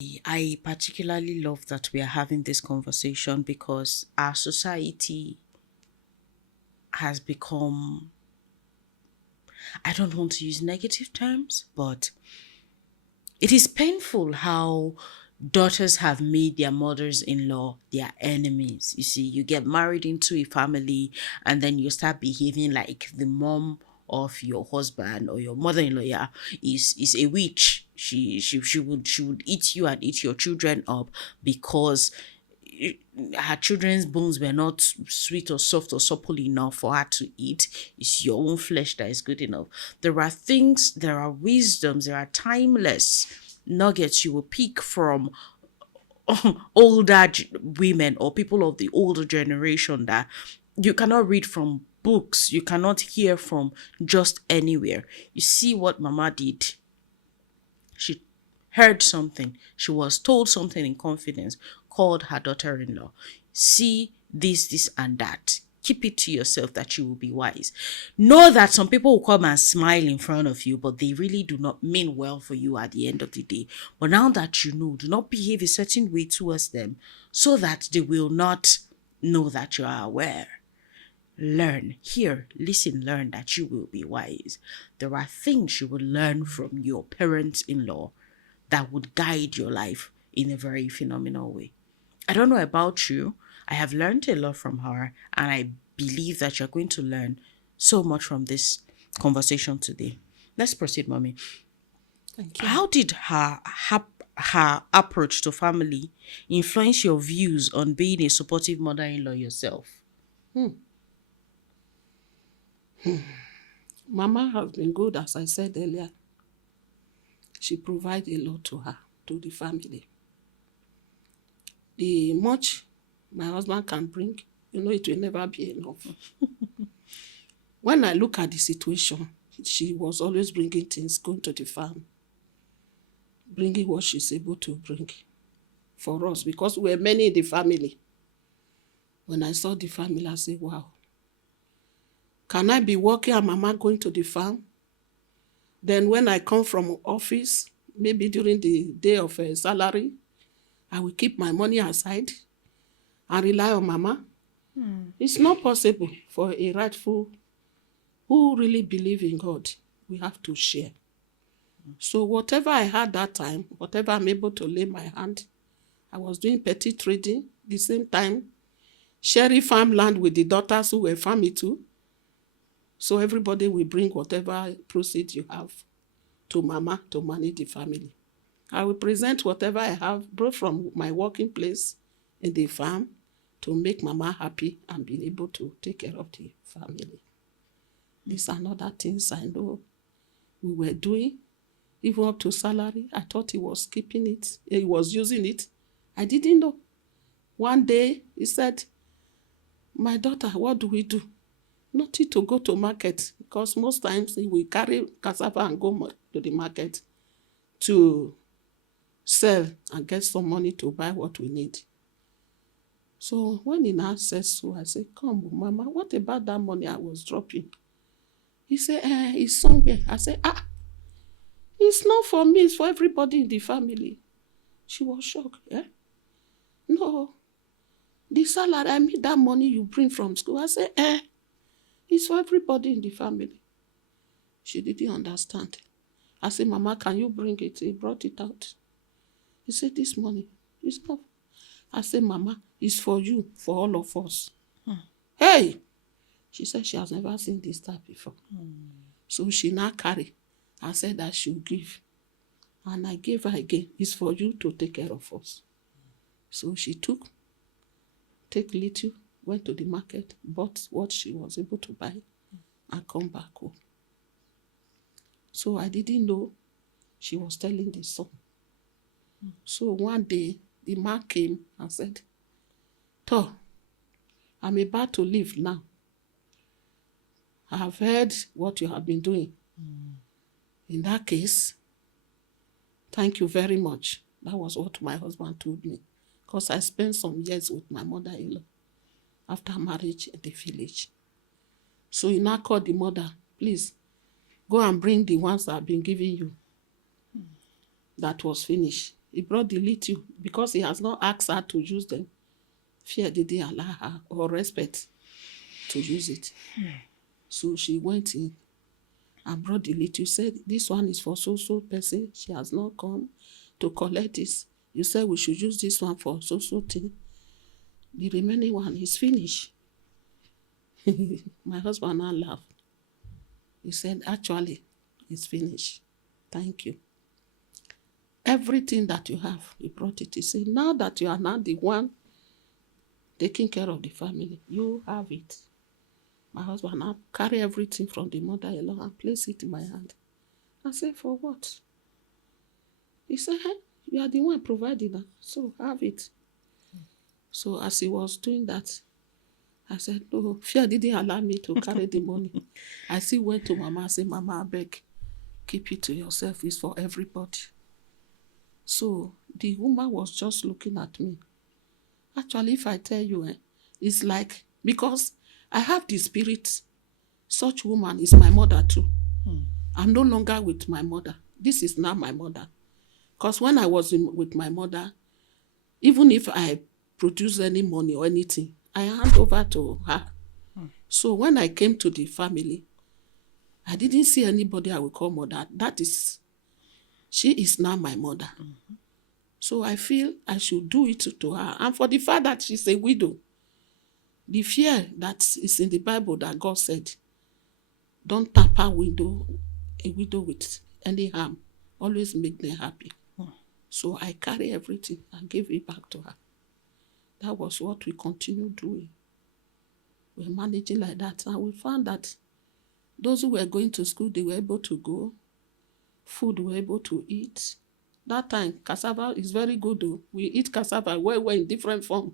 I particularly love that we are having this conversation because our society has become, I don't want to use negative terms, but it is painful how daughters have made their mothers in law their enemies. You see, you get married into a family and then you start behaving like the mom of your husband or your mother-in-law, yeah, is a witch. She would eat you and eat your children up because her children's bones were not sweet or soft or supple enough for her to eat. It's your own flesh that is good enough. There are things, there are wisdoms, there are timeless nuggets you will pick from women or people of the older generation that you cannot read from books, you cannot hear from just anywhere. You see what Mama did. She heard something, she was told something in confidence, called her daughter in law. See this, and that. Keep it to yourself that you will be wise. Know that some people will come and smile in front of you, but they really do not mean well for you at the end of the day. But now that you know, do not behave a certain way towards them so that they will not know that you are aware. Learn, hear, listen, learn that you will be wise. There are things you will learn from your parents in law that would guide your life in a very phenomenal way. I don't know about you. I have learned a lot from her, and I believe that you're going to learn so much from this conversation today. Let's proceed, mommy. Thank you. How did her approach to family influence your views on being a supportive mother-in-law yourself? Mama has been good, as I said earlier. She provides a lot to her, to the family. The much my husband can bring, it will never be enough. When I look at the situation, she was always bringing things, going to the farm, bringing what she's able to bring for us, because we were many in the family. When I saw the family, I said, wow, can I be working and Mama going to the farm? Then when I come from office, maybe during the day of a salary, I will keep my money aside and rely on Mama. It's not possible for a rightful, who really believe in God, we have to share. So whatever I had that time, whatever I'm able to lay my hand, I was doing petty trading, the same time, sharing farmland with the daughters who were farming too. So everybody will bring whatever proceeds you have to Mama to manage the family. I will present whatever I have brought from my working place in the farm to make Mama happy and be able to take care of the family. These are other things I know we were doing. Even up to salary, I thought he was keeping it. He was using it. I didn't know. One day, he said, my daughter, what do we do? Nothing to go to market, because most times he will carry cassava and go to the market to sell and get some money to buy what we need. So when he now says so, I said, come, Mama, what about that money I was dropping? He said, it's somewhere. I said, it's not for me, it's for everybody in the family. She was shocked. No, the salary, I mean that money you bring from school. I said, it's for everybody in the family. She didn't understand. I said, Mama, can you bring it? He brought it out. He said, this money is not. I said, Mama, it's for you, for all of us. Hey! She said she has never seen this type before. So she now carry. I said that she'll give. And I gave her again. It's for you to take care of us. So she take little, went to the market, bought what she was able to buy, and come back home. So I didn't know she was telling the son. So one day, the man came and said, Toh, I'm about to leave now. I have heard what you have been doing. In that case, thank you very much. That was what my husband told me. Because I spent some years with my mother-in-law after marriage in the village. So he now called the mother, please, go and bring the ones that I've been giving you. That was finished. He brought the little because he has not asked her to use them. Fear didn't allow her or respect to use it. So she went in and brought the little. Said, this one is for so person. She has not come to collect this. You said we should use this one for so thing. The remaining one is finished. My husband now laughed. He said, actually, it's finished. Thank you. Everything that you have, he brought it. He said, now that you are not the one taking care of the family, you have it. My husband now carry everything from the mother along and place it in my hand. I said, for what? He said, hey, you are the one providing that, so have it. So as he was doing that, I said, no, fear didn't allow me to carry the money. I still went to Mama and said, Mama, I beg, keep it to yourself. It's for everybody. So the woman was just looking at me. Actually, if I tell you, it's like, because I have the spirit, such woman is my mother too. I'm no longer with my mother. This is now my mother. Because when I was with my mother, even if I produce any money or anything, I hand over to her. So when I came to the family, I didn't see anybody I would call mother. She is now my mother. So I feel I should do it to her. And for the fact that she's a widow, the fear that is in the Bible that God said, don't tamper a widow with any harm. Always make them happy. So I carry everything and give it back to her. That was what we continue doing. We're managing like that. And we found that those who were going to school, they were able to go. Food, we were able to eat. That time, cassava is very good though. We eat cassava well in different form.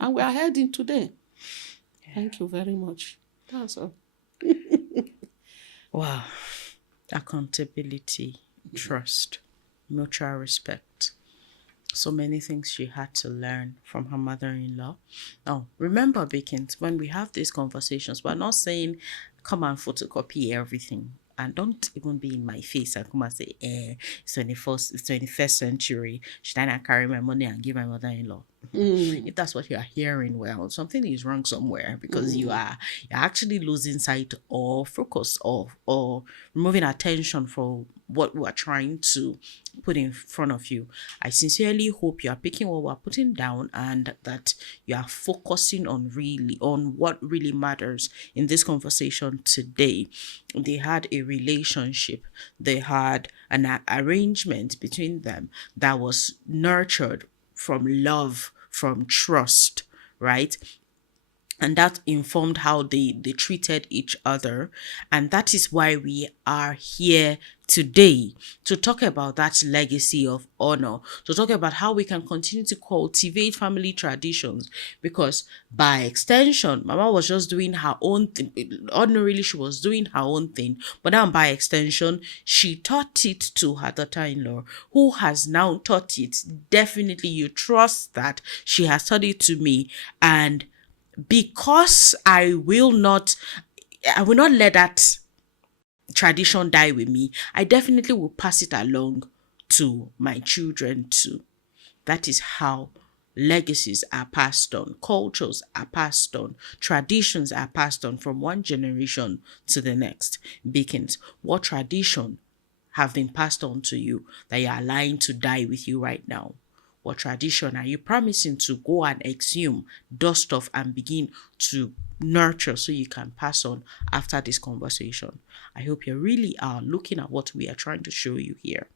And we are heading today. Thank you very much. That's all. Wow. Accountability, trust, mutual respect. So many things she had to learn from her mother-in-law. Now, remember, Beacons, when we have these conversations, we're not saying, come and photocopy everything. And don't even be in my face and come and say, it's 21st century. Should I not carry my money and give my mother-in-law? If that's what you're hearing, well, something is wrong somewhere, because you're actually losing sight or focus or removing attention from what we're trying to put in front of you. I sincerely hope you are picking what we're putting down and that you are focusing on what really matters in this conversation today. They had a relationship. They had an arrangement between them that was nurtured from love, from trust, right? And that informed how they treated each other. And that is why we are here today, to talk about that legacy of honor, to talk about how we can continue to cultivate family traditions. Because by extension, Mama was just doing her own thing. Ordinarily, she was doing her own thing. But now by extension, she taught it to her daughter-in-law, who has now taught it. Definitely, you trust that she has taught it to me. And because I will not let that tradition die with me, I definitely will pass it along to my children too. That is how legacies are passed on, cultures are passed on, traditions are passed on from one generation to the next. Beacons, what tradition have been passed on to you that you are allowing to die with you right now? What tradition are you promising to go and exhume, dust off, and begin to nurture so you can pass on after this conversation? I hope you really are looking at what we are trying to show you here.